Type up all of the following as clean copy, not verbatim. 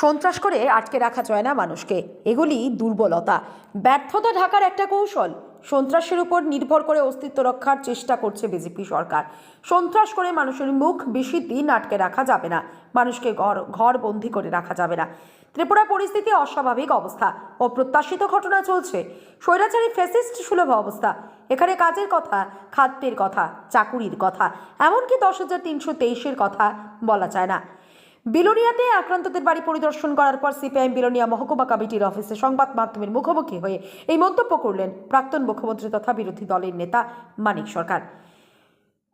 সন্ত্রাস করে আটকে রাখা যায় না মানুষকে, এগুলি দুর্বলতা, ব্যর্থতা ঢাকার একটা কৌশল। সন্ত্রাসের উপর নির্ভর করে অস্তিত্ব রক্ষার চেষ্টা করছে বিজেপি সরকার। সন্ত্রাস করে মানুষের মুখ বেশি দিন আটকে রাখা যাবে না, মানুষকে ঘর বন্দি করে রাখা যাবে না। ত্রিপুরা পরিস্থিতি অস্বাভাবিক অবস্থা, অপ্রত্যাশিত ঘটনা চলছে, স্বৈরাচারী ফ্যাসিস্ট সুলভ অবস্থা। এখানে কাজের কথা, খাদ্যের কথা, চাকুরির কথা, এমনকি 10,323-এর কথা বলা যায় না। বিলোনিয়াতে আক্রান্তদের বাড়ি পরিদর্শন করার পর সিপিআইএম বিলোনিয়া মহকুমা কমিটির অফিসে সংবাদ মাধ্যমের মুখোমুখি হয়ে এই মন্তব্য করলেন প্রাক্তন মুখ্যমন্ত্রী তথা বিরোধী দলের নেতা মানিক সরকার।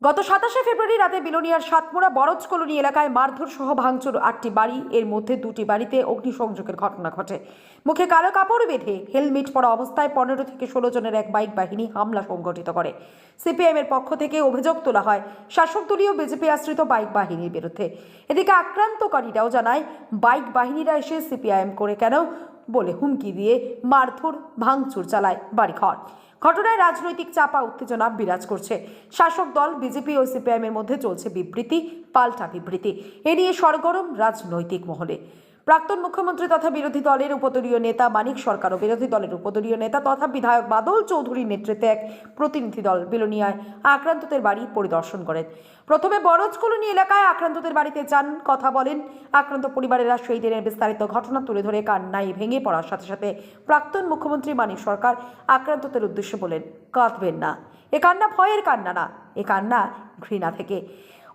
গত 27 ফেব্রুয়ারি রাতে বিলোনিয়ার সাতমোড়া বরজ কলোনি এলাকায় মারধর সহ ভাঙচুর 8টি বাড়ি, এর মধ্যে 2টি বাড়িতে অগ্নিসংযোগের ঘটনা ঘটে। মুখে কালো কাপড় বেঁধে হেলমেট পরা অবস্থায় 15 থেকে 16 জনের এক বাইক বাহিনী হামলা সংগঠিত করে। সিপিআইএমের পক্ষ থেকে অভিযোগ তোলা হয় শাসক দলীয় বিজেপি আশ্রিত বাইক বাহিনীর বিরুদ্ধে। এদিকে আক্রান্তকারীরাও জানায় বাইক বাহিনীরা এসে সিপিআইএম করে কেন বলে হুমকি দিয়ে মারধর ভাঙচুর চালায় বাড়িঘর। ঘটনায় রাজনৈতিক চাপা উত্তেজনা বিরাজ করছে। শাসক দল বিজেপি ও সিপিআইএমের মধ্যে চলছে বিবৃতি পাল্টা বিবৃতি, এ নিয়ে সরগরম রাজনৈতিক মহলে। প্রাক্তন মুখ্যমন্ত্রী তথা বিরোধী দলের উপদলীয় নেতা মানিক সরকার ও বিরোধী দলের উপদলীয় নেতা তথা বিধায়ক বাদল চৌধুরীর নেতৃত্বে এক প্রতিনিধি দল বিলোনিয়ায় আক্রান্তদের বাড়ি পরিদর্শন করেন। প্রথমে বরজ কলোনি এলাকায় আক্রান্তদের বাড়িতে যান, কথা বলেন। আক্রান্ত পরিবারেরা সেই দিনের বিস্তারিত ঘটনা তুলে ধরে কান্নায় ভেঙে পড়ার সাথে সাথে প্রাক্তন মুখ্যমন্ত্রী মানিক সরকার আক্রান্তদের উদ্দেশ্যে বলেন, কাঁদবেন না, এ কান্না ভয়ের কান্না না, এ কান্না ঘৃণা থেকে।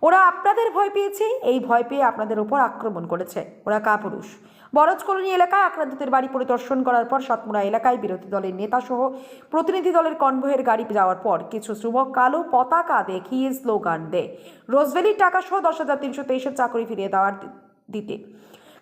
ওরা আপনাদের ভয় পেয়েছে, এই ভয় পেয়ে আপনাদের উপর আক্রমণ করেছে, ওরা কাপুরুষ। বরজ কলোনি এলাকায় আক্রান্তদের বাড়ি পরিদর্শন করার পর সাতমোড়া এলাকায় বিরোধী দলের নেতা সহ প্রতিনিধি দলের কনভয়ের গাড়ি যাওয়ার পর কিছু যুবক কালো পতাকা দেখিয়ে স্লোগান দেয় রোজভ্যালির টাকা সহ 10,323-এর চাকরি ফিরিয়ে দিতে।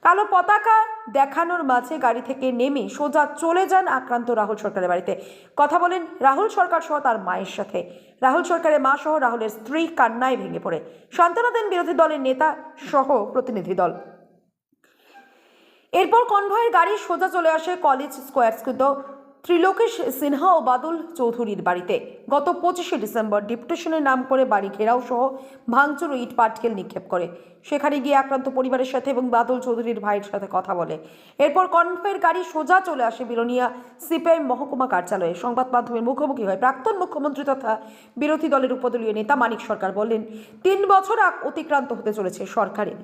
কালো পতাকা দেখানোর মাঝে গাড়ি থেকে নেমে সোজা চলে যান আক্রান্ত রাহুল সরকারের বাড়িতে। কথা বলেন রাহুল সরকার সহ তার মায়ের সাথে। রাহুল সরকারের মা সহ রাহুলের স্ত্রী কান্নায় ভেঙে পড়ে। সান্ত্বনা দেন বিরোধী দলের নেতা সহ প্রতিনিধি দল। এরপর কনভয়ের গাড়ি সোজা চলে আসে কলেজ স্কোয়ারস্থিত ত্রিলোকেশ সিনহা ও বাদল চৌধুরীর বাড়িতে। গত 25শে ডিসেম্বর ডিপুটেশনের নাম করে বাড়ি ঘেরাও সহ ভাঙচুর ও ইট পাটকেল নিক্ষেপ করে। সেখানে গিয়ে আক্রান্ত পরিবারের সাথে এবং বাদল চৌধুরীর ভাইয়ের সাথে কথা বলে। এরপর কনভয়ের গাড়ি সোজা চলে আসে বিলোনিয়া সিপিআইএম মহকুমা কার্যালয়ে। সংবাদ মাধ্যমের মুখোমুখি হয় প্রাক্তন মুখ্যমন্ত্রী তথা বিরোধী দলের উপদলীয় নেতা মানিক সরকার বললেন, 3 বছর অতিক্রান্ত হতে চলেছে, সরকারের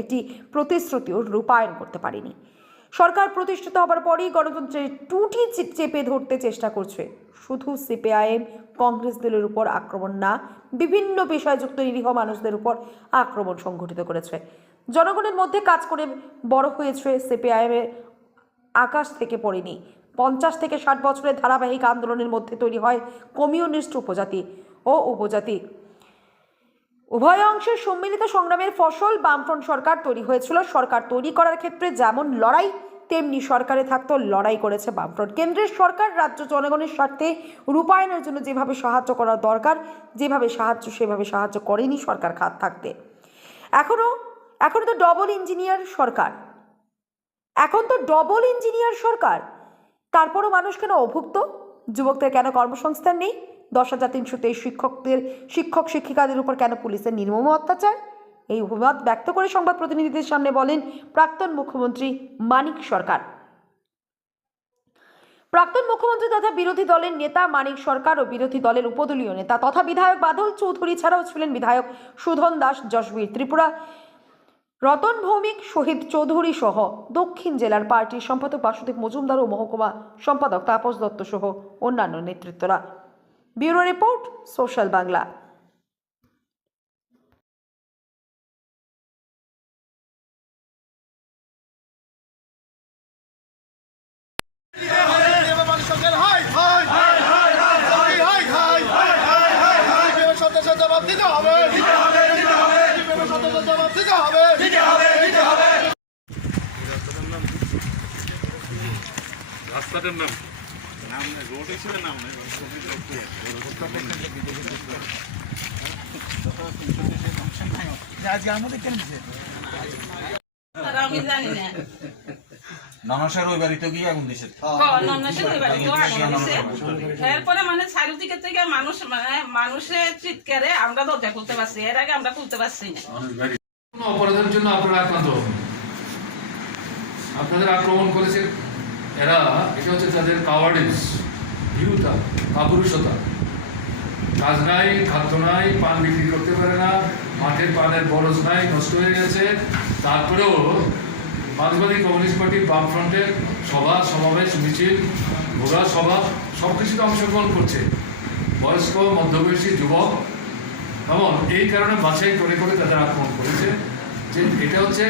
একটি প্রতিশ্রুতিও রূপায়ণ করতে পারেনি। সরকার প্রতিষ্ঠিত হবার পরেই গণতন্ত্রের টুটি চেপে ধরতে চেষ্টা করছে। শুধু সিপিআইএম কংগ্রেস দলের উপর আক্রমণ না, বিভিন্ন বিষয়যুক্ত নিরীহ মানুষদের উপর আক্রমণ সংঘটিত করেছে। জনগণের মধ্যে কাজ করে বড় হয়েছে সিপিআইএমের, আকাশ থেকে পড়েনি। 50 থেকে 60 বছরের ধারাবাহিক আন্দোলনের মধ্যে তৈরি হয় কমিউনিস্ট উপজাতি ও উপজাতি উভয় অংশের সম্মিলিত সংগ্রামের ফসল বামফ্রন্ট সরকার তৈরি হয়েছিল। সরকার তৈরি করার ক্ষেত্রে যেমন লড়াই, তেমনি সরকারে থাকতো লড়াই করেছে বামফ্রন্ট। কেন্দ্রের সরকার রাজ্য জনগণের স্বার্থে রূপায়ণের জন্য যেভাবে সাহায্য করা দরকার, সেভাবে সাহায্য করেনি সরকার খাত থাকতে। এখনো তো ডবল ইঞ্জিনিয়ার সরকার, তারপরও মানুষ কেন অভুক্ত? যুবকদের কেন কর্মসংস্থান নেই? 10,323 শিক্ষক শিক্ষিকাদের উপর কেন পুলিশের নির্মম অত্যাচার? এই অভিমত ব্যক্ত করে সংবাদ প্রতিনিধিদের সামনে বলেন প্রাক্তন মুখ্যমন্ত্রী মানিক সরকার। প্রাক্তন মুখ্যমন্ত্রী তথা বিরোধী দলের নেতা মানিক সরকার ও বিরোধী দলের উপদলীয় নেতা তথা বিধায়ক বাদল চৌধুরী ছাড়াও ছিলেন বিধায়ক সুধন দাস, যশবীর ত্রিপুরা, রতন ভৌমিক, শহীদ চৌধুরী সহ দক্ষিণ জেলার পার্টির সম্পাদক বাসুদেব মজুমদার ও মহকুমা সম্পাদক তাপস দত্ত সহ অন্যান্য নেতৃত্বরা। Bureau report, social Bangla. রাস্তাটার নাম রোড হিসেবে নাম নেই, আজকে আমাদের কেন আমি জানি না। ননসার ওই বাড়িতে গিয়ে আগুন দিছে। এরপরে মানে চারিদিকে থেকে মানুষের চিৎকারে আমরা দরজা খুলতে পারছি, এর আগে আমরা খুলতে পারছি না। অপরাধের জন্য আপনারা আক্রান্ত হবেন। আপনাদের আক্রমণ করেছে এরা, এটা হচ্ছে তাদের কাওয়ার্ডিস, ভীরুতা, কাপুরুষতা। কাজ নাই, খাদ্য নাই, পান বিক্রি করতে পারে না, মাঠের পানের বরজ নাই, নষ্ট হয়ে গেছে। তারপরেও মার্ক্সবাদী কমিউনিস্ট পার্টি বামফ্রন্টের সভা, সমাবেশ, মিছিল, ঘোড়া সভা সব কিছুতে অংশগ্রহণ করছে বয়স্ক, মধ্যবয়সী, যুবক। যেমন এই কারণে বাছাই করে করে তাদের আক্রমণ করেছে যে এটা হচ্ছে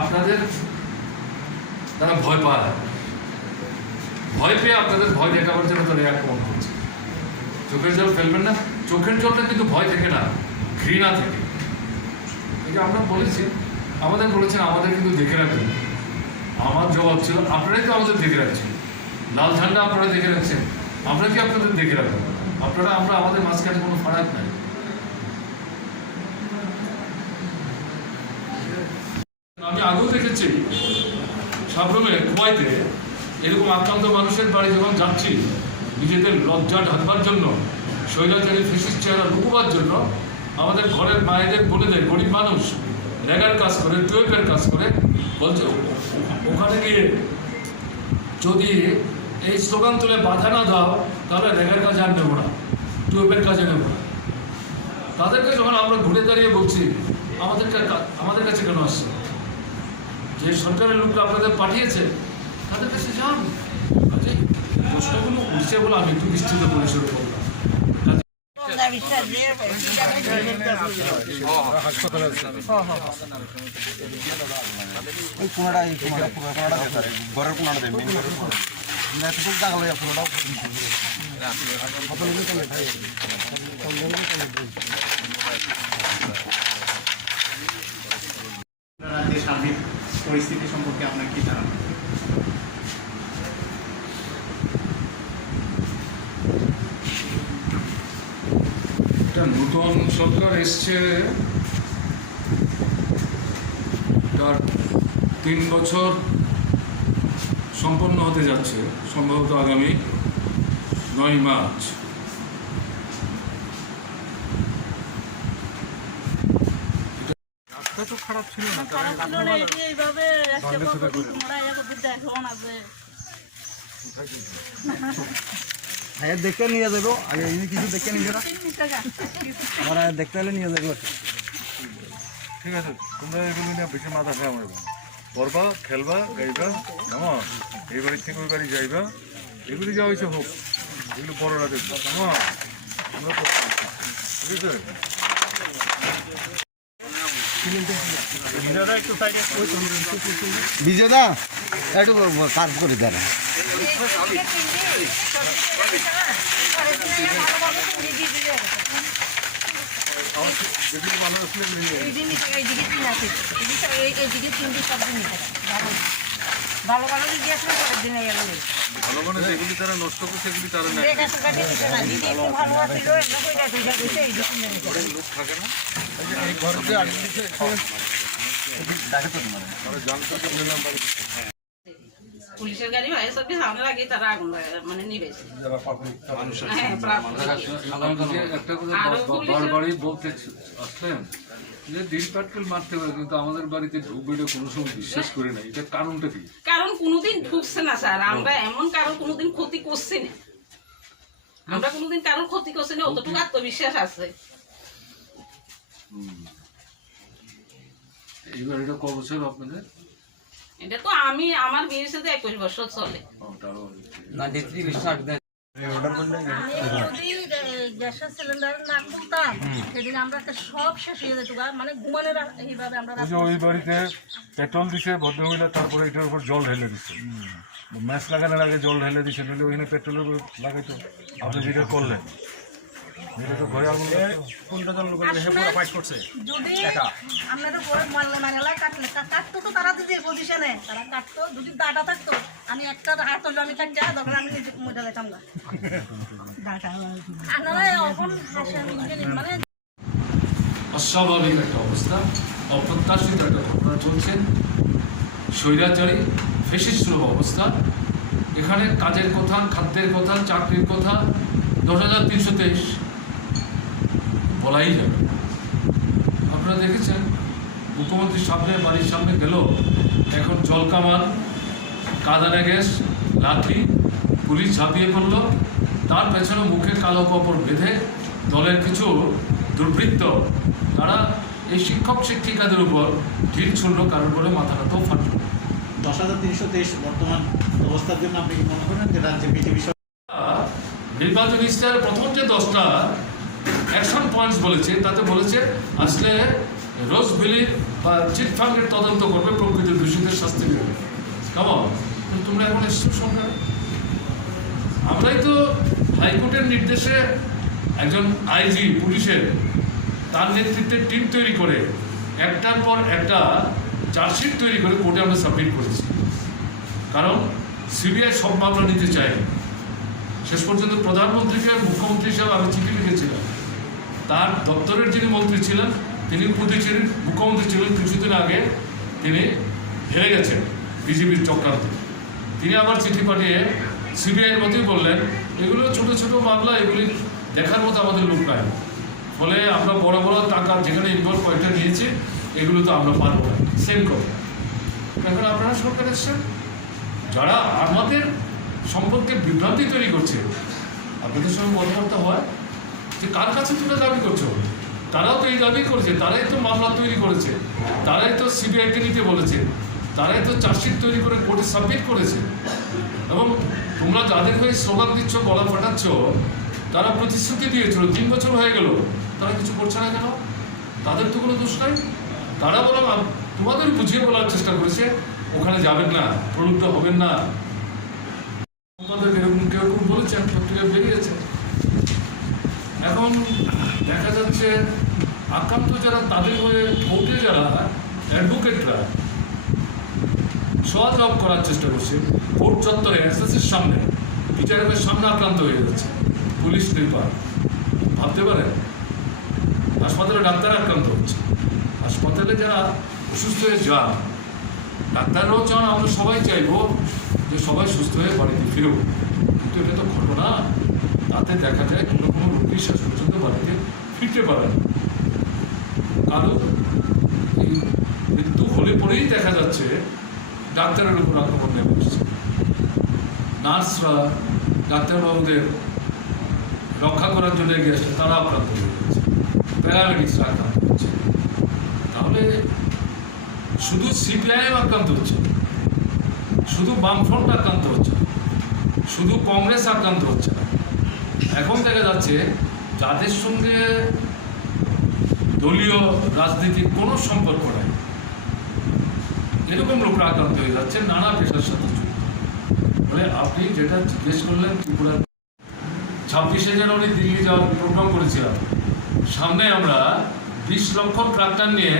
আপনাদের, তারা ভয় পায়, ভয় পেয়ে আপনাদের ভয় দেখাবার জন্য তারা আক্রমণ করছে। চোখের জল ফেলবেন না, চোখের জলটা কিন্তু ভয় থেকে না, ঘৃণা থেকে। এটা আমরা বলেছি, আমাদের বলেছেন আমাদের কিন্তু দেখে রাখবেন। আমার জবাব ছিল আপনারাই তো আমাদের দেখে রাখছেন, লাল ঝান্ডা আপনারা দেখে রাখছেন, আমরা কি আপনাদের দেখে রাখবো? আপনারা, আমরা, আমাদের মাঝখানে কোনো ফারাক নাই। আমি আগেও দেখেছি সাবরুমে, কুয়াইতে এরকম আক্রান্ত মানুষের বাড়ি যখন যাচ্ছি নিজেদের লজ্জা ঢাকবার জন্য, স্বৈরাচারী ফেসিস্ট চেহারা লুকোবার জন্য, আমাদের ঘরের মায়েদের, বোনেদের, গরিব মানুষ রেগার কাজ করে, টুয়েলভের কাজ করে, বলছে ওখানে গিয়ে যদি এই স্লোগান তুলে বাধা না দাও তাহলে রেগার কাজে আর নেবো না, টুয়েলভের কাজে নেবো না। তাদেরকে যখন আমরা ঘুরে দাঁড়িয়ে বলছি আমাদের কাছে কেন আসছে? যে সরকারের লোকরা আপনাদের পাঠিয়েছে তাদের কাছে যান। কাজে প্রশ্নগুলো উঠছে বলে আমি একটু নিশ্চিত করে শুরু করলাম। ওই কোনাটা, এই কোনাটা ঘরের কোনাটা দেয়, মেন ঘরের কোনাটা এতটুকু জায়গা লইয়া কোনাটাও রাজ্যের সার্বিক পরিস্থিতি সম্পর্কে আপনার কি ধারণা? একটা নতুন সরকার এসছে, তার 3 বছর সম্পন্ন হতে যাচ্ছে সম্ভবত আগামী 9 মার্চ। তো খারাপ ছিল না, দেখতে নিয়ে যাবো আগে, কিছু দেখতে নিয়ে যাবো, আমরা দেখতে হলে নিয়ে যাবো। ঠিক আছে, তোমরা এগুলো নিয়ে বেশি মাথা ঘামাবে না, করবা, খেলবা, গাইবা, কেমন? এই বাড়ি থেকে ওই বাড়ি যাইবা, এগুলি যা হয়েছে হোক, এগুলো বড়রা দেখবা, কেমন? আমরা তো ঠিক আছে। বিজয়দা একটু কাজ করে দেন। ভালো মানে যেগুলি তারা নষ্ট করছে সেগুলি তারা নেয়, লোক থাকে না, এই ঘরকে আগে তারা জানতো যে নিলাম বাড়ি। পুলিশের গাড়ি ভাই সব সামনে লাগে, তারা আগুন মানে নিবেছে। হ্যাঁ, একটা কথা বারবারই বলতে আসলেন যে দিন পেট্রোল মারতে পারে, কিন্তু আমাদের বাড়িতে ঢুকবে এটা কোনো সময় বিশ্বাস করে না। এটা কারণটা কি? কারণ কোনোদিন ঢুকছে না স্যার, আমরা এমন কারণ কোনোদিন ক্ষতি করছি না, আমরা কোনোদিন কারণ ক্ষতি করছি না, অতটুকু আত্মবিশ্বাস আছে। এইবার এটা ক বছর আপনাদের? এটা তো আমি, আমার বিয়ের সাথে 21 বছর চলে। গ্যাসের সিলিন্ডার না খুলতাম সেদিন আমরা সব শেষ হয়ে যেত, মানে ঘুমানোর এইভাবে আমরা ওই বাড়িতে পেট্রোল দিছে ভদ্রমহিলা, তারপরে এটার উপর জল ঢেলে দিচ্ছে, ম্যাচ লাগানোর আগে জল ঢেলে দিচ্ছে, নইলে ওইখানে পেট্রোলের উপর লাগাইতো। আপনি যেটা করলেন এটা তো ঘরে আগুন যদি আপনাদের পরে মানেলা কাটতো তো তারা যদি পজিশনে তারা কাটতো, যদি ডাটা থাকতো আমি একটা হাত হইলো আমি কাটতে তখন আমি নিজে মজা যেতাম না। আপনারা এখন মানে অস্বাভাবিক একটা অবস্থা, অপ্রত্যাশিত একটা ঘটনা চলছে, স্বৈরাচারী ফেসিস্ট সুলভ অবস্থা। এখানে কাজের কথা, খাদ্যের কথা, চাকরির কথা 10,323 বলাই যাবে। আপনারা দেখেছেন মুখ্যমন্ত্রীর সামনে, বাড়ির সামনে গেল, এখন জল কামান কাঁদানে গ্যাস, লাঠি, পুলিশ ঝাঁপিয়ে পড়ল। তার পেছনে মুখে কালো কাপড় বেঁধে দলের কিছু দুর্বৃত্ত তারা এই শিক্ষক শিক্ষিকাদের উপর ঢিল ছুড়ল, কারোর করে মাথাটাতেও ফাটল। 10,323 বর্তমান অবস্থার জন্য আপনি কি মনে করেন যে রাজ্যে বিজেপি নির্বাচন ইস্তাহারের প্রথম যে 10টা অ্যাকশন পয়েন্টস বলেছে, তাতে বলেছে আসলে রোজ ভ্যালির বা চিটফান্ডের তদন্ত করবে, প্রকৃত দোষীদের শাস্তি দেবে। কেমন তোমরা এখন এসছো সঙ্গে? আমরাই তো হাইকোর্টের নির্দেশে একজন আইজি পুলিশের তার নেতৃত্বে টিম তৈরি করে একটার পর একটা চার্জশিট তৈরি করে কোর্টে আমরা সাবমিট করেছি। কারণ সিবিআই সব মামলা নিতে চায়নি। শেষ পর্যন্ত প্রধানমন্ত্রীকে মুখ্যমন্ত্রী হিসাবে আমি চিঠি লিখেছিলাম। তার দপ্তরের যিনি মন্ত্রী ছিলেন তিনি পুদুচেরির মুখ্যমন্ত্রী ছিলেন, কিছুদিন আগে তিনি হেরে গেছেন বিজেপির চক্রান্তে। তিনি আবার চিঠি পাঠিয়ে সিবিআইয়ের মতোই বললেন এগুলো ছোট ছোট মামলা, এগুলি দেখার মতো আমাদের লোক নাই, ফলে আমরা বড় বড় টাকা যেখানে ইনভলভ কয়েকটা নিয়েছি এগুলো তো আমরা পারবো না। সেম কথা এখন আপনারা সরকার এসছেন, যারা আমাদের সম্পর্কে বিভ্রান্তি তৈরি করছে, আপনাদের সঙ্গে কথাবার্তা হয় যে কার কাছে তুলে দাবি করছো? তারাও তো এই দাবি করেছে, তারাই তো মামলা তৈরি করেছে, তারাই তো সিবিআইকে নিতে বলেছে, তারাই তো চার্জশিট তৈরি করে কোর্টে সাবমিট করেছে। এবং তোমরা যাদের হয়ে স্লোগান দিচ্ছ, গলা ফাটাচ্ছ, তারা প্রতিশ্রুতি দিয়েছিল, 3 বছর হয়ে গেল, তারা কিছু করছে না কেন? তাদের তো কোনো দোষ নাই। তারা বরং তোমাদের বুঝিয়ে বলার চেষ্টা করেছে ওখানে যাবেন না, প্রলুব্ধ হবেন না। এরকম কেউ বলেছেন, পত্রিকা বেরিয়েছে। এখন দেখা যাচ্ছে আক্রান্ত যারা, তাদের হয়ে কোর্টে যারা অ্যাডভোকেটরা সহযোগ করার চেষ্টা করছে, কোর্ট চত্বরে এসএসের সামনে, বিচারকের সামনে আক্রান্ত হয়ে যাচ্ছে পুলিশ নির্বাক। ভাবতে পারেন হাসপাতালে ডাক্তার আক্রান্ত হচ্ছে, হাসপাতালে যারা অসুস্থ হয়ে যান, ডাক্তাররাও চান, আমরা সবাই চাইবো যে সবাই সুস্থ হয়ে বাড়িতে ফিরব, কিন্তু এটা তো ঘটনা। তাতে দেখা যায় কোনো কোনো রোগী শেষ পর্যন্ত বাড়িতে ফিরতে পারে না। কারো এই মৃত্যু হলে পরেই দেখা যাচ্ছে ডাক্তারের উপর আক্রমণ নেমে আসছে। নার্সরা ডাক্তারবাবুদের রক্ষা করার জন্য এগিয়ে আসছে, তারা আক্রান্ত হয়ে যাচ্ছে, প্যারামেডিক্সরা আক্রান্ত হচ্ছে। তাহলে শুধু সিপিআইএম আক্রান্ত হচ্ছে, শুধু বামফ্রন্ট আক্রান্ত হচ্ছে, শুধু কংগ্রেস আক্রান্ত হচ্ছে না। এখন দেখা যাচ্ছে যাদের সঙ্গে দলীয় রাজনীতির কোনো সম্পর্ক নাই, এরকম লোকরা আক্রান্ত হয়ে যাচ্ছে নানা পেশার সাথে। মানে আপনি যেটা জিজ্ঞেস করলেন ত্রিপুরা 26শে জানুয়ারি দিল্লি যাওয়ার প্রোগ্রাম করেছিলাম, সামনে আমরা 20 লক্ষ ট্রাক্টর নিয়ে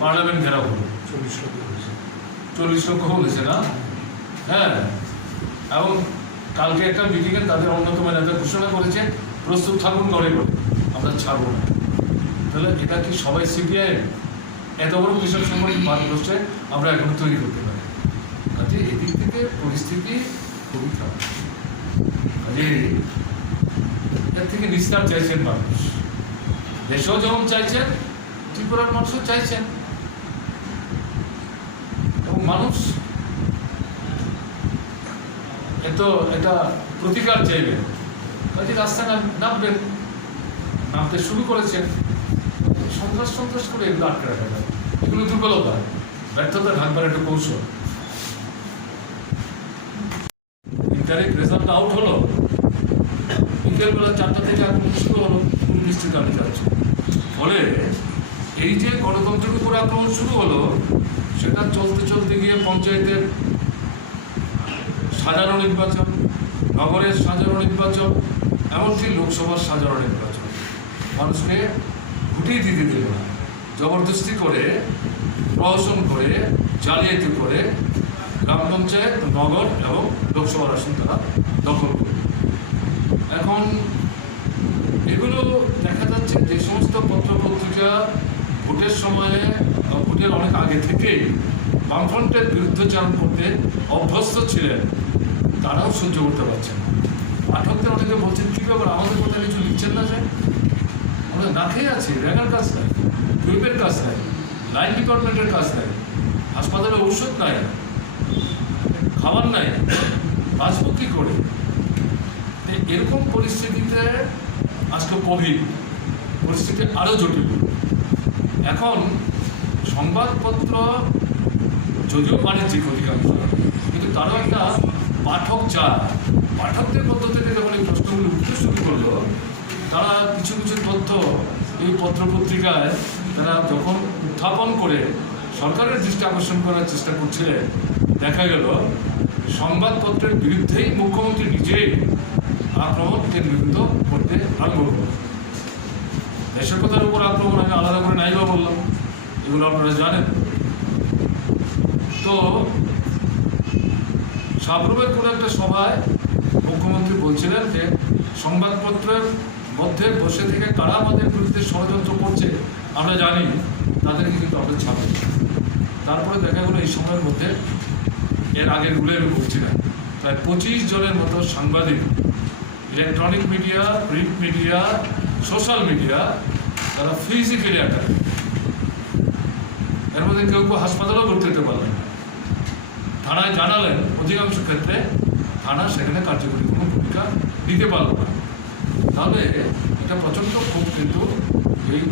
পার্লামেন্ট ঘেরাও করব। 40 লক্ষ বলেছে না? হ্যাঁ, এবং কালকে একটা মিটিংয়ে তাদের অন্যতম নেতা ঘোষণা করেছে প্রস্তুত থাকুন ঘরে ঘরে, আমরা ছাড়বো না। তাহলে এটা কি সবাই সিপিআইএম? এত বড় কৃষক সংগঠন বাদ করছে, আমরা এখনো তৈরি করতে পারি। কাজে এদিক থেকে পরিস্থিতি খুবই খারাপ। কাজে এর থেকে নিস্তার চাইছেন মানুষ, দেশেও যেমন চাইছেন, ত্রিপুরার মানুষও চাইছেন, এবং মানুষ এটা প্রতিকার চাইবেন। কাজে রাস্তায় নামবেন, নামতে শুরু করেছেন। সন্ত্রাস করে এগুলো আটকে রাখা যায়, এগুলো দুর্বলতা, ব্যর্থতা ঢাকবার একটা কৌশল। ইন্টারেক্ট রেজাল্ট আউট হলো, বিকেলবেলা 4টা থেকে আক্রমণ শুরু হলো, নিশ্চিত আমি যাচ্ছি। ফলে এই যে গণতন্ত্রের উপর আক্রমণ শুরু হলো, সেটা চলতে চলতে গিয়ে পঞ্চায়েতের সাজানো নির্বাচন, নগরের সাজানো নির্বাচন, এমনকি লোকসভার সাজানো নির্বাচন, মানুষকে ঘুটিয়ে দিতে দিল না, জবরদস্তি করে, প্রহসন করে, জালিয়াতি করে গ্রাম পঞ্চায়েত, নগর এবং লোকসভার আসন তারা দখল করে। এখন এগুলো দেখা যাচ্ছে যে সমস্ত পত্রপত্রিকা ভোটের সময়ে, ভোটের অনেক আগে থেকেই বামফ্রন্টের বিরুদ্ধচারণ করতে অভ্যস্ত ছিলেন, তারাও সহ্য করতে পারছেন। পাঠকদের অনেকে বলছেন কী ব্যাপার, আমাদের কথা কিছু লিখছেন না, যে আমরা না খেয়ে আছি, রেগার কাজ নাই, টুইপের কাজ নাই, লাইন ডিপার্টমেন্টের কাজ নাই, হাসপাতালে ঔষধ নাই, খাবার নাই, বাঁচবো কী করে? এরকম পরিস্থিতিতে আজকে কোভিড পরিস্থিতি আরও জটিল। এখন সংবাদপত্র যদিও বাণিজ্যিক অধিকাংশ, কিন্তু তারও একটা পাঠক চায়। পাঠকদের মধ্য থেকে যখন এই প্রশ্নগুলো উঠতে শুরু করলো, তারা কিছু কিছু তথ্য এই পত্রপত্রিকায় তারা যখন উত্থাপন করে সরকারের দৃষ্টি আকর্ষণ করার চেষ্টা করছে, দেখা গেল সংবাদপত্রের বিরুদ্ধেই মুখ্যমন্ত্রী নিজেই আক্রমণ কেন্দ্রীভূত করতে আরম্ভ করল। দেশকতার উপর আক্রমণ আমি আলাদা করে নাই বা বললাম, এগুলো আপনারা জানেন। তো সাবরুমের কোনো একটা সভায় মুখ্যমন্ত্রী বলছিলেন যে সংবাদপত্রের মধ্যে বসে থেকে কারা আমাদের বিরুদ্ধে ষড়যন্ত্র করছে আমরা জানি, তাদেরকে কিন্তু আমরা ছাড়ব। তারপরে দেখা গেলো এই সময়ের মধ্যে, এর আগেরগুলো আমি বলছিলাম, প্রায় 25 জনের মতো সাংবাদিক, electronic media, print media, social media, তারা ফিজিক্যালি অ্যাটাক। এর মধ্যে কেউ কেউ হাসপাতালেও ভর্তি হতে পারলেন না। থানায় জানালেন, অধিকাংশ ক্ষেত্রে থানা সেখানে কার্যকরী কোনো ভূমিকা নিতে পারল না। তাহলে এটা প্রচণ্ড ক্ষোভ কিন্তু এই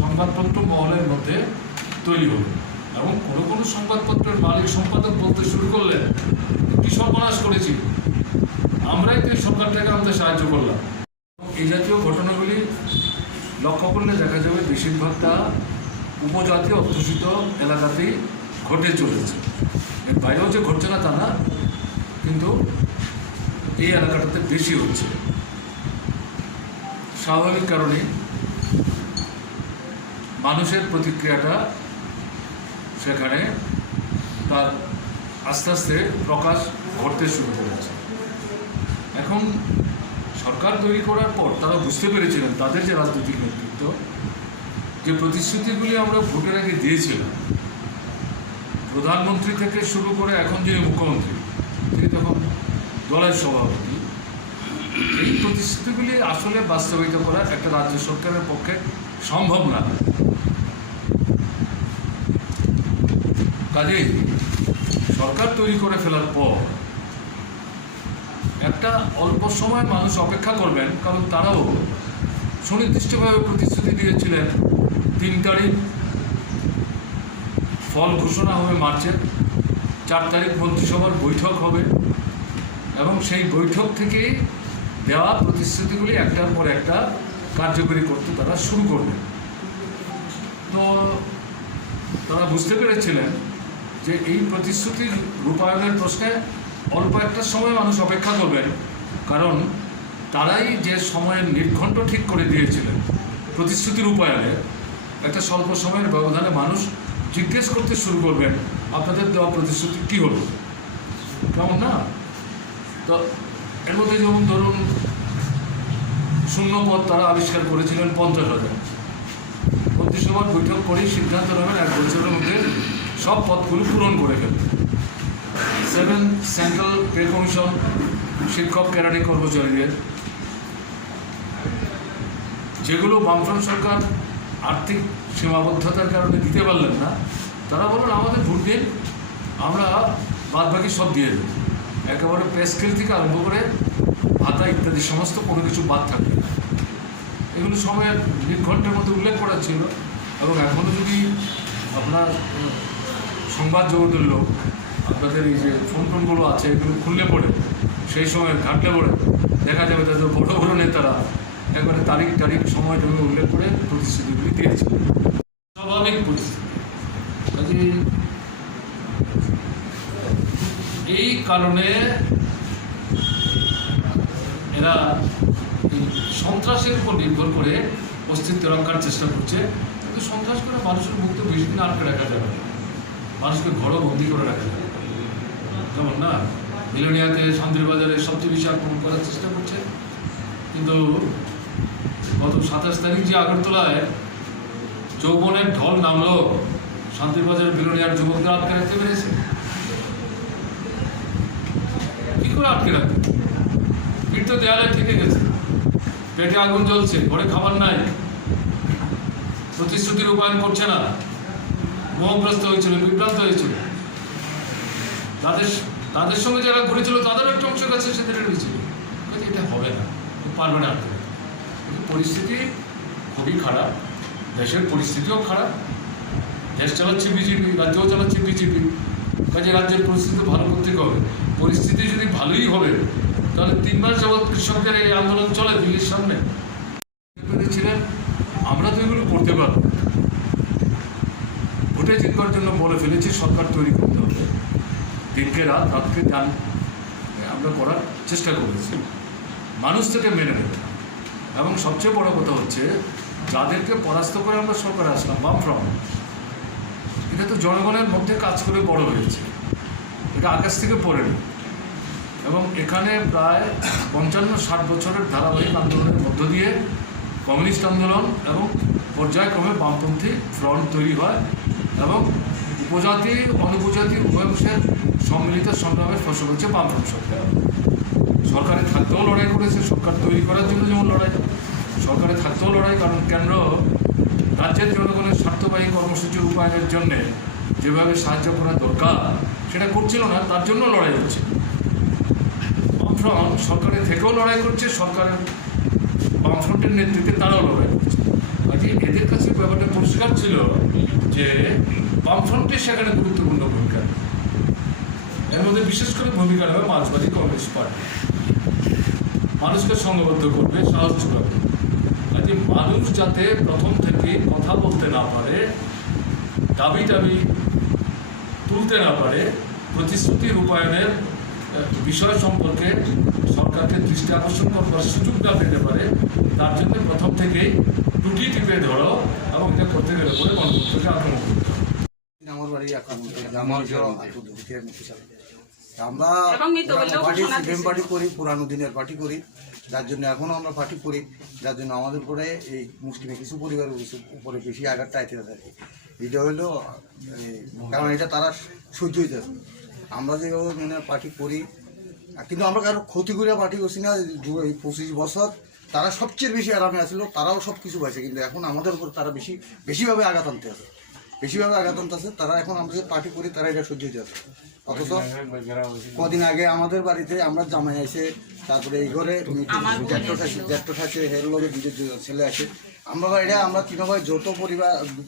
সংবাদপত্র মহলের মধ্যে তৈরি হল। এবং কোনো কোনো সংবাদপত্রের মালিক সম্পাদক বলতে শুরু করলেন, কি সর্বনাশ করেছি, আমরাই তো এই সরকারটাকে আমাদের সাহায্য করলাম। এই জাতীয় ঘটনাগুলি লক্ষ্য করলে দেখা যাবে বেশিরভাগটা উপজাতীয় অধ্যুষিত এলাকাতেই ঘটে চলেছে। এর বাইরেও যে ঘটছে না তা না, কিন্তু এই এলাকাটাতে বেশি হচ্ছে। স্বাভাবিক কারণে মানুষের প্রতিক্রিয়াটা সেখানে তার আস্তে আস্তে প্রকাশ ঘটতে শুরু করেছে। এখন সরকার তৈরি করার পর তারা বুঝতে পেরেছিলেন, তাদের যে রাজনৈতিক নেতৃত্ব, যে প্রতিশ্রুতিগুলি আমরা ভোটের আগে দিয়েছিলাম, প্রধানমন্ত্রী থেকে শুরু করে এখন যিনি মুখ্যমন্ত্রী, তিনি তখন দলের সভাপতি, এই প্রতিশ্রুতিগুলি আসলে বাস্তবায়িত করা একটা রাজ্য সরকারের পক্ষে সম্ভব না। কাজেই সরকার তৈরি করে ফেলার পর একটা অল্প সময় মানুষ অপেক্ষা করবেন, কারণ তারাও সুনির্দিষ্টভাবে প্রতিশ্রুতি দিয়েছিলেন 3 তারিখ ফল ঘোষণা হবে মার্চের, 4 তারিখ মন্ত্রিসভার বৈঠক হবে এবং সেই বৈঠক থেকেই দেওয়া প্রতিশ্রুতিগুলি একটার পর একটা কার্যকরী করতে তারা শুরু করবে। তো তারা বুঝতে পেরেছিলেন যে এই প্রতিশ্রুতির রূপায়ণের প্রশ্নে অল্প একটা সময় মানুষ অপেক্ষা করবেন, কারণ তারাই যে সময়ের নির্ঘণ্ট ঠিক করে দিয়েছিলেন প্রতিশ্রুতি রূপায়ণে, একটা স্বল্প সময়ের ব্যবধানে মানুষ জিজ্ঞেস করতে শুরু করবেন, আপনাদের দেওয়া প্রতিশ্রুতি কী হলো, কেমন না? তো এর মধ্যে যেমন ধরুন শূন্য পদ তারা আবিষ্কার করেছিলেন 50,000। মন্ত্রিসভার বৈঠক করেই সিদ্ধান্ত নেবেন 1 বছরের মধ্যে সব পদগুলো পূরণ করে ফেলবেন। 7 সেন্ট্রাল পে কমিশন শিক্ষক ক্যাডারে কর্মচারীদের, যেগুলো বামফ্রন্ট সরকার আর্থিক সীমাবদ্ধতার কারণে দিতে পারলেন না, তারা বললেন আমাদের ভোট দিন, আমরা বাদবাকি সব দিয়ে দেব। একেবারে প্রেস স্কেল থেকে আরম্ভ করে ভাতা ইত্যাদি সমস্ত কোনো কিছু বাদ থাকবে। এগুলো সময়ের নির্ঘণ্টের মধ্যে উল্লেখ করা ছিল। এবং এখনও যদি আপনার সংবাদ জগতের লোক, আপনাদের এই যে ফোনগুলো আছে, এগুলো খুললে পড়ে, সেই সময় ঘাটলে পড়ে দেখা যাবে তাদের বড় বড় নেতারা একবারে তারিখ সময় উল্লেখ করে প্রতিশ্রুতিগুলি দিয়েছে। স্বাভাবিক পরিস্থিতি। এই কারণে এরা সন্ত্রাসের উপর নির্ভর করে অস্তিত্ব রক্ষার চেষ্টা করছে। কিন্তু সন্ত্রাস করে মানুষের মুখ তো বেশি দিন আটকে রাখা যাবে না, মানুষকে ঘরও বন্দি করে রাখা যাবে। যেমন না বিলোনিয়াতে শান্তির বাজারে সবচেয়ে বেশি আক্রমণ করার চেষ্টা করছে, কিন্তু গত 27 তারিখ যে আগরতলায় যৌবনের ঢল নামলো, শান্তির বাজারের বিলোনিয়ার যুবকদের আটকে রাখতে পেরেছে? কি করে আটকে রাখবে? পিঠ তো দেয়ালে থেকে গেছে, পেটে আগুন জ্বলছে, ঘরে খাবার নাই, প্রতিশ্রুতি রূপায়ণ করছে না, মোহগ্রস্ত হয়েছিল, বিভ্রান্ত হয়েছিল। যাদের তাদের সঙ্গে যারা ঘুরেছিল তাদের একটা অংশ কাছে সেদের এনেছিল, এটা হবে না, পারবে না। পরিস্থিতি খুবই খারাপ, দেশের পরিস্থিতিও খারাপ, দেশ চালাচ্ছে বিজেপি, রাজ্যও চালাচ্ছে বিজেপি, কাজে রাজ্যের পরিস্থিতি ভালো করতে হবে। পরিস্থিতি যদি ভালোই হবে তাহলে 3 মাস যাবৎ কৃষকদের এই আন্দোলন চলে দিল্লির সামনে ছিলেন। আমরা তো এগুলো করতে পারবো, ভোটে জিতবার জন্য বলে ফেলেছি সরকার তৈরি করতে হবে, দিনকে রাত, রাতকে দিন আমরা করার চেষ্টা করেছি, মানুষ থেকে মেনে নেবে না। এবং সবচেয়ে বড় কথা হচ্ছে যাদেরকে পরাস্ত করে আমরা সরকারে আসলাম, বামফ্রন্ট, এটা তো জনগণের মধ্যে কাজ করে বড় হয়েছে, এটা আকাশ থেকে পড়েনি। এবং এখানে প্রায় 55-60 বছরের ধারাবাহিক আন্দোলনের মধ্য দিয়ে কমিউনিস্ট আন্দোলন এবং পর্যায়ক্রমে বামপন্থী ফ্রন্ট তৈরি হয় এবং উপজাতি অনুপজাতি উভয় অংশের সম্মিলিত সংগ্রামের ফসল হচ্ছে বামফ্রন্ট সরকার। সরকারে থাকতেও লড়াই করেছে, সরকার তৈরি করার জন্য যেমন লড়াই, সরকারে থাকতেও লড়াই, কারণ কেন্দ্র রাজ্যের জনগণের স্বার্থবাহী কর্মসূচি রূপায়ণের জন্যে যেভাবে সাহায্য করা দরকার সেটা করছিল না, তার জন্য লড়াই হচ্ছে। বামফ্রন্ট সরকারে থেকেও লড়াই করছে, সরকারের বামফ্রন্টের নেতৃত্বে তারাও লড়াই করছে। কাজে এদের কাছে ব্যাপারটা পরিষ্কার ছিল যে বামফ্রন্টের সেখানে গুরুত্বপূর্ণ ভূমিকা, এর মধ্যে বিশেষ করে ভূমিকা নেবে মার্ক্সবাদী কমিউনিস্ট পার্টি, মানুষকে সংঘবদ্ধ করবে, সাহস যোগাবে। কাজে মানুষ যাতে প্রথম থেকে কথা বলতে না পারে, দাবি টাবি তুলতে না পারে, প্রতিশ্রুতি রূপায়ণের বিষয় সম্পর্কে সরকারকে দৃষ্টি আকর্ষণ করবার সুযোগ না পেতে পারে, তার জন্য প্রথম থেকেই টুটি টিপে ধরো এবং এটা করতে গেলে পরে গণতন্ত্রকে আক্রমণ করতে হবে। আমার বাড়ি আক্রমণ করে, আমার আমরা এবং মৃত্যু হলেও পার্টি ঘোষণা সিপিএম দিয়েছে। পার্টি করি, পুরানো দিনের পার্টি করি, যার জন্য এখনও আমরা পার্টি করি, যার জন্য আমাদের উপরে এই মুসলিমে কিছু পরিবারের উপরে বেশি আঘাতটা আইতে থাকে। এটা হলো কারণ এটা তারা সহ্য হইতে আছে। আমরা যেভাবে মানে পার্টি করি, কিন্তু আমরা কারো ক্ষতি করে পার্টি করছি না। এই 25 বছর তারা সবচেয়ে বেশি আরামে আসলো, তারাও সব কিছু পাইছে, কিন্তু এখন আমাদের উপর তারা বেশিভাবে আঘাত আনতে আছে, বেশিভাবে আঘাত আনতে আছে। তারা এখন আমরা যে পার্টি করি তারা এটা সহ্য হইতে আছে। অথচ কদিন আগে আমাদের বাড়িতে আমরা জামাই আসে, তারপরে এই ঘরে জ্যেষ্ঠ থাকে, হের লোকের দুটো ছেলে আসে। আমরা এটা আমরা তিনভাবে যৌথ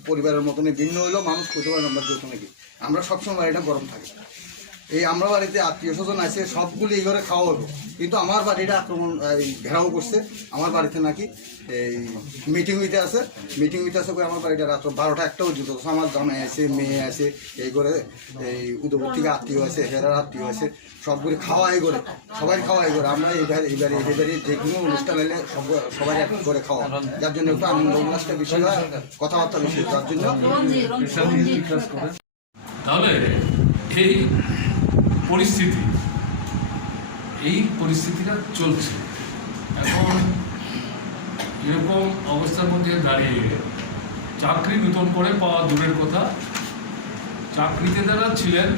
পরিবারের মতনই, ভিন্ন হইলেও মানুষ করতে পারে আমরা যৌথ নাকি। আমরা সবসময় বাড়িটা গরম থাকে। এই আমরা বাড়িতে আত্মীয় স্বজন আছে, সবগুলি এই ঘরে খাওয়া হলো, কিন্তু আমার বাড়িটা আক্রমণ ঘেরাও করছে। আমার বাড়িতে নাকি এই মিটিং হইতে আছে করে আমার বাড়িটা রাত 12টা-1টা পর্যন্ত। আমার জামাই আছে, মেয়ে আছে, এই ঘরে এই উদয়পুর থেকে আত্মীয় আছে, হেরার আত্মীয় আছে, সবগুলি খাওয়া এই ঘরে, সবাই খাওয়া এই ঘরে। আমরা এইবারে যে কোনো অনুষ্ঠান এলে সবাই এক করে খাওয়া, যার জন্য একটু আনন্দ উল্লাসটা বেশি হয়, কথাবার্তা বেশি, যার জন্য। তাহলে এই পরিস্থিতিটা চলছে এখন। এরকম অবস্থার মধ্যে দাঁড়িয়ে চাকরি নতুন করে পাওয়া দূরের কথা, চাকরিতে যারা ছিলেন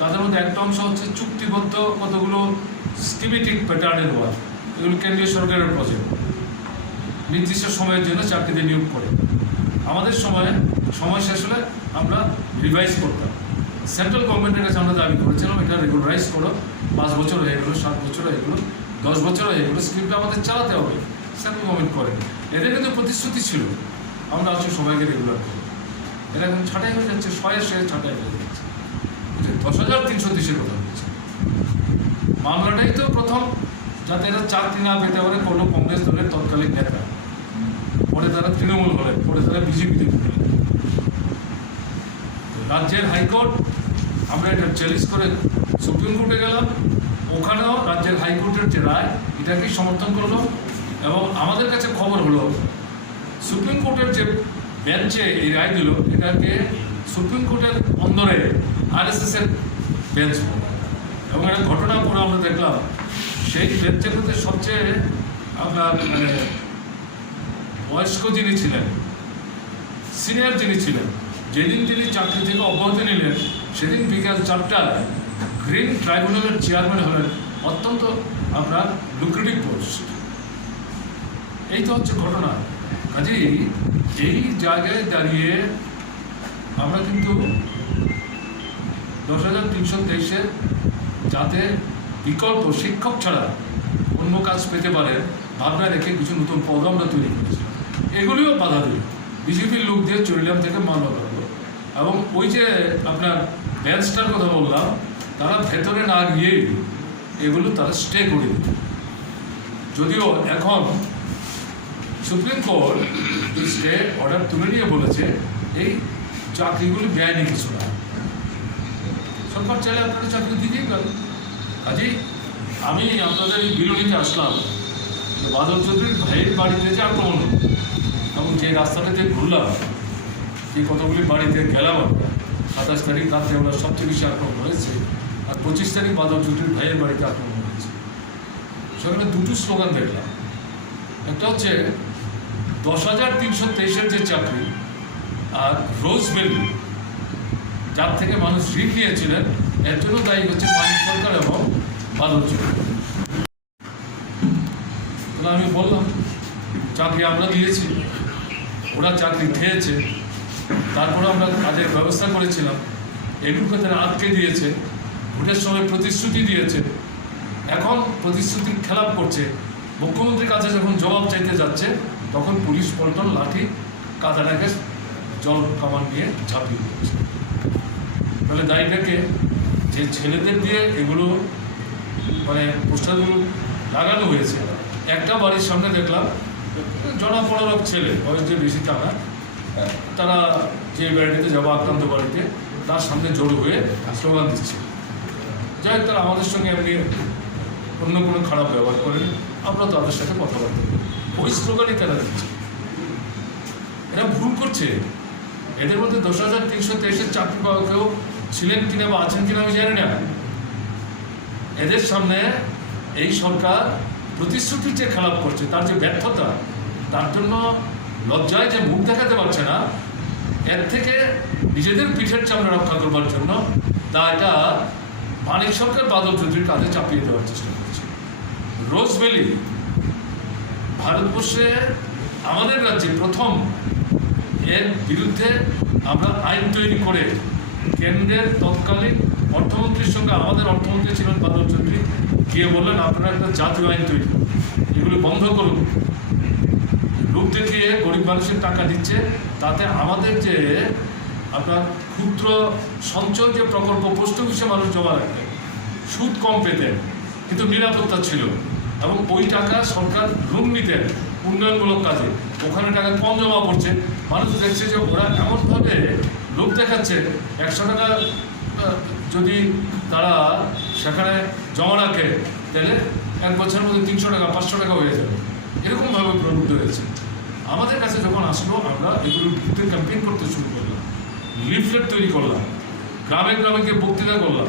তাদের মধ্যে একটা অংশ হচ্ছে চুক্তিবদ্ধ কতগুলো স্কিমেটিক প্যাটার্নের ওয়ার্ক, এগুলো কেন্দ্রীয় সরকারের প্রজেক্ট, নির্দিষ্ট সময়ের জন্য চাকরিতে নিয়োগ করে। আমাদের সময় শেষ হলে আমরা রিভাইজ করতাম। সেন্ট্রাল গভর্নমেন্টের কাছে আমরা দাবি করেছিলাম এটা রেগুলারাইজ করো, 5 বছর হয়ে গেলো, 7 বছর হয়ে গেলো, 10 বছর হয়ে গেলো, স্কিমটা আমাদের চালাতে হবে। সেন্ট্রাল গভর্নমেন্ট করেনি। এদের কিন্তু প্রতিশ্রুতি ছিল আমরা আজকে সবাইকে রেগুলার করবো, এটা এখন ছাঁটাই হয়ে যাচ্ছে, 100 ছাঁটাই হয়ে যাচ্ছে। 10,330 কথা হচ্ছে। মামলাটাই তো প্রথম, যাতে এরা চাকরি না পেতে পারে কোনো কংগ্রেস দলের তৎকালীন নেতা, পরে তারা তৃণমূল হলেন, পরে তারা বিজেপিতে ঢুকলেন। রাজ্যের হাইকোর্ট, আমরা এটা চ্যালেঞ্জ করে সুপ্রিম কোর্টে গেলাম, ওখানেও রাজ্যের হাইকোর্টের যে রায় এটাকেই সমর্থন করলো। এবং আমাদের কাছে খবর হলো সুপ্রিম কোর্টের যে বেঞ্চে এই রায় দিল, এটাকে সুপ্রিম কোর্টের অন্দরে RSS-এর বেঞ্চ। এবং একটা ঘটনা পরে আমরা দেখলাম সেই বেঞ্চের মধ্যে সবচেয়ে আপনার বয়স্ক যিনি ছিলেন, সিনিয়র যিনি ছিলেন, যেদিন তিনি চাকরি থেকে অব্যাহতি নিলেন সেদিন বিকাল 4টায় গ্রিন ট্রাইব্যুনালের চেয়ারম্যান হলেন। অত্যন্ত আপনার লুক্রেটিভ পোস্ট। এই তো হচ্ছে ঘটনা। কাজেই এই জায়গায় দাঁড়িয়ে আমরা কিন্তু 10,323-এর যাতে বিকল্প শিক্ষক ছাড়া অন্য কাজ পেতে পারেন ভাবনা রেখে কিছু নতুন পদ আমরা তৈরি করেছিলাম। এগুলিও বাধা দিল, বিজেপির লোক দিয়ে চরিলাম থেকে মামলা করলো। এবং ওই যে আপনার বেঞ্চটার কথা বললাম, তারা ভেতরে না গিয়েই এগুলো তারা স্টে করে দিল। যদিও এখন সুপ্রিম কোর্ট স্টে অর্ডার তুলে নিয়ে বলেছে এই চাকরিগুলি বেআইনি কিছু না, সরকার চাইলে আপনারা চাকরি দিতেই পারেন। কাজেই আমি আপনাদের এই বিরোধীতে আসলাম, বাদল চৌধুরীর ভাইয়ের বাড়িতে যে আক্রমণ এবং যে রাস্তাটাতে ঘুরলাম, যে কতগুলি বাড়িতে গেলাম আমরা, 27 তারিখ রাত্রে আমরা সবচেয়ে বেশি আক্রমণ হয়েছে, আর 25 তারিখ বাদল চৌধুরীর ভাইয়ের বাড়িতে আক্রমণ হয়েছে। সেখানে দুটো স্লোগান দেখলাম। একটা হচ্ছে 10,323-এর যে চাকরি, আর রোজবেলি যার থেকে মানুষ ঋণ নিয়েছিলেন, এর জন্য দায়ী হচ্ছে মানিক সরকার এবং বাদল চৌধুরী। তাহলে আমি বললাম চাকরি আমরা দিয়েছি, ওরা চাকরি খেয়েছে, তারপরে আমরা কাজের ব্যবস্থা করেছিলাম, এগুলোকে তারা আটকে দিয়েছে, ভোটের সময় প্রতিশ্রুতি দিয়েছে, এখন প্রতিশ্রুতি খেলাপ করছে। মুখ্যমন্ত্রীর কাছে যখন জবাব চাইতে যাচ্ছে, তখন পুলিশ পল্টন লাঠি কাদাটাকে জল কামান নিয়ে ঝাঁপিয়ে দিচ্ছে। তাহলে দায়ীটাকে যে ছেলেদের দিয়ে এগুলো মানে পোস্টারগুলো লাগানো হয়েছে, একটা বাড়ির সামনে দেখলাম জনপড়ারক ছেলে, বয়স যে বেশি টাকা, তারা যে বাড়িতে যাবো আক্রান্ত বাড়িতে, তার সামনে জড়ো হয়ে স্লোগান দিচ্ছে। যাই হোক, তারা আমাদের সঙ্গে এমনি অন্য কোনো খারাপ ব্যবহার করেন, আমরা তাদের সাথে কথাবার্তা করি, ওই স্লোগানই তারা দিচ্ছে। এরা ভুল করছে। এদের মধ্যে 10,323-এর চাকরি পাওয়া কেউ ছিলেন কিনা বা আছেন কিনা আমি জানি না। এদের সামনে এই সরকার প্রতিশ্রুতির যে খেলাপ করছে, তার যে ব্যর্থতা, তার জন্য লজ্জায় যে মুখ দেখাতে পারছে না, এর থেকে নিজেদের পিঠের চামড়া রক্ষা করবার জন্য তা এটা মানিক সরকার বাদল চৌধুরীর কাঁধে চাপিয়ে দেওয়ার চেষ্টা করছে। রোজবেলি ভারতবর্ষে আমাদের রাজ্যে প্রথম, এর বিরুদ্ধে আমরা আইন তৈরি করে কেন্দ্রের তৎকালীন অর্থমন্ত্রীর সঙ্গে, আমাদের অর্থমন্ত্রী ছিলেন বাদল চৌধুরী, গিয়ে বললেন আপনারা একটা জাতীয় আইন তৈরি করুন, এগুলো বন্ধ করুন। লোক দেখিয়ে গরিব মানুষের টাকা দিচ্ছে, তাতে আমাদের যে আপনার ক্ষুদ্র সঞ্চয় যে প্রকল্প পোস্ট অফিসে মানুষ জমা রাখতেন, সুদ কম পেতেন কিন্তু নিরাপত্তা ছিল, এবং ওই টাকা সরকার ঋণ নিতেন উন্নয়নমূলক কাজে, ওখানে টাকা কম জমা পড়ছে। মানুষ দেখছে যে ওরা এমনভাবে লোক দেখাচ্ছে, 100 টাকা যদি তারা সেখানে জমা রাখে, তাহলে 1 বছরের মধ্যে 300 টাকা 500 টাকা হয়ে যাবে, এরকমভাবে প্রবৃদ্ধ হয়েছে। আমাদের কাছে যখন আসলো, আমরা এগুলো বিরুদ্ধে ক্যাম্পেইন করতে শুরু করলাম, লিফলেট তৈরি করলাম, গ্রামে গ্রামে গিয়ে বক্তৃতা করলাম,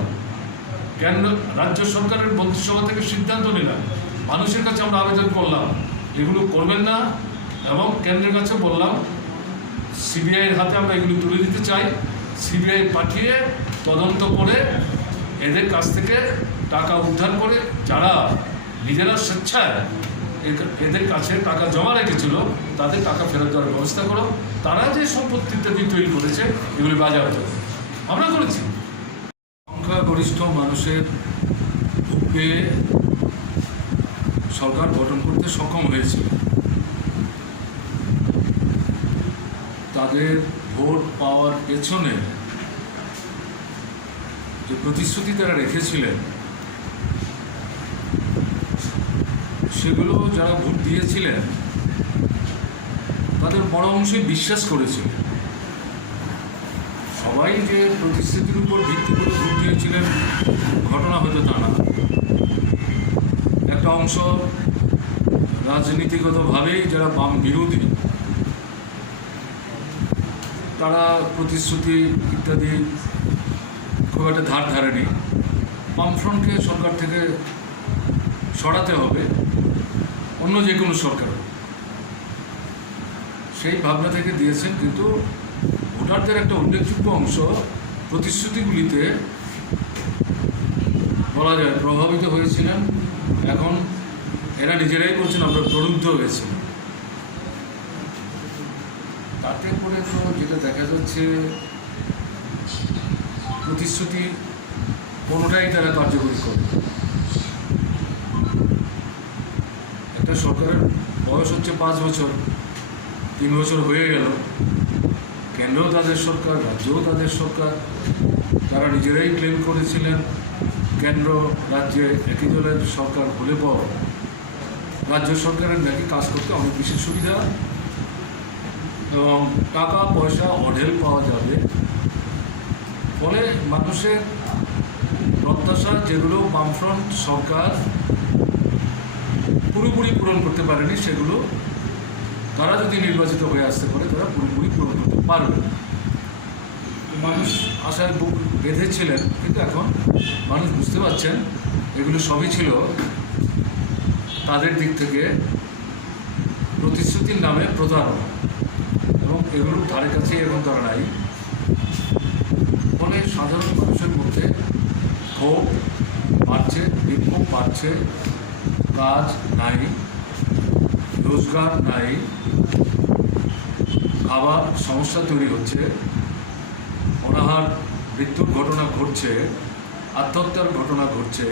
কেন্দ্র রাজ্য সরকারের মন্ত্রিসভা থেকে সিদ্ধান্ত নিলাম, মানুষের কাছে আমরা আবেদন করলাম এগুলো করবেন না, এবং কেন্দ্রের কাছে বললাম সিবিআইয়ের হাতে আমরা এগুলো তুলে দিতে চাই, সিবিআই পাঠিয়ে তদন্ত করে এদের কাছ থেকে টাকা উদ্ধার করে, যারা নিজেরা স্বেচ্ছায় এদের কাছে টাকা জমা রেখেছিল তাদের টাকা ফেরত দেওয়ার ব্যবস্থা করো, তারা যে সম্পত্তি ইত্যাদি তৈরি করেছে এগুলি বাজেয়াপ্ত আমরা করেছি। সংখ্যাগরিষ্ঠ মানুষের ভোটকে সরকার গঠন করতে সক্ষম হয়েছিল। তাদের ভোট পাওয়ার পেছনে যে প্রতিশ্রুতি তারা রেখেছিলেন, সেগুলো যারা ভোট দিয়েছিলেন তাদের বড় অংশই বিশ্বাস করেছিল। সবাই যে প্রতিশ্রুতির উপর ভিত্তি করে ভোট দিয়েছিলেন ঘটনা হয়তো তা না। একটা অংশ রাজনীতিগতভাবেই যারা বাম বিরোধী, তারা প্রতিশ্রুতি ইত্যাদি খুব একটা ধার ধারেনি। বামফ্রন্টকে সরকার থেকে সরাতে হবে, অন্য যে কোনো সরকার, সেই ভাবনা থেকে দিয়েছেন। কিন্তু ভোটারদের একটা উল্লেখযোগ্য অংশ প্রতিশ্রুতিগুলিতে বলা যায় প্রভাবিত হয়েছিলেন। এখন এরা নিজেরাই বলছেন আমরা প্রলুব্ধ হয়েছি। তাতে করে তো যেটা দেখা যাচ্ছে, প্রতিশ্রুতি কোনোটাই তারা কার্যকরী করে। একটা সরকারের বয়স হচ্ছে 5 বছর, 3 বছর হয়ে গেল, কেন্দ্রও তাদের সরকার, রাজ্যও তাদের সরকার। তারা নিজেরাই ক্লেম করেছিলেন কেন্দ্র রাজ্যে একই দলের সরকার হলে পর রাজ্য সরকারের নাকি কাজ করতে অনেক বেশি সুবিধা এবং টাকা পয়সা অঢেল পাওয়া যাবে। ফলে মানুষের প্রত্যাশা যেগুলো বামফ্রন্ট সরকার পুরোপুরি পূরণ করতে পারেনি, সেগুলো তারা যদি নির্বাচিত হয়ে আসতে পারে তারা পুরোপুরি পূরণ করতে পারবে। মানুষ আশায় বুক বেঁধেছিলেন, কিন্তু এখন মানুষ বুঝতে পারছেন এগুলো সবই ছিল তাদের দিক থেকে প্রতিশ্রুতির নামে প্রতারণা, এবং এগুলোর ধারে কাছে এখন তারা নাই। ফলে সাধারণ মানুষের মধ্যে ক্ষোভ বাড়ছে, বিক্ষোভ বাড়ছে, কাজ নাই, রোজগার নাই, খাবার সমস্যা তৈরি হচ্ছে, অনাহার মৃত্যুর ঘটনা ঘটছে, আত্মহত্যার ঘটনা ঘটছে।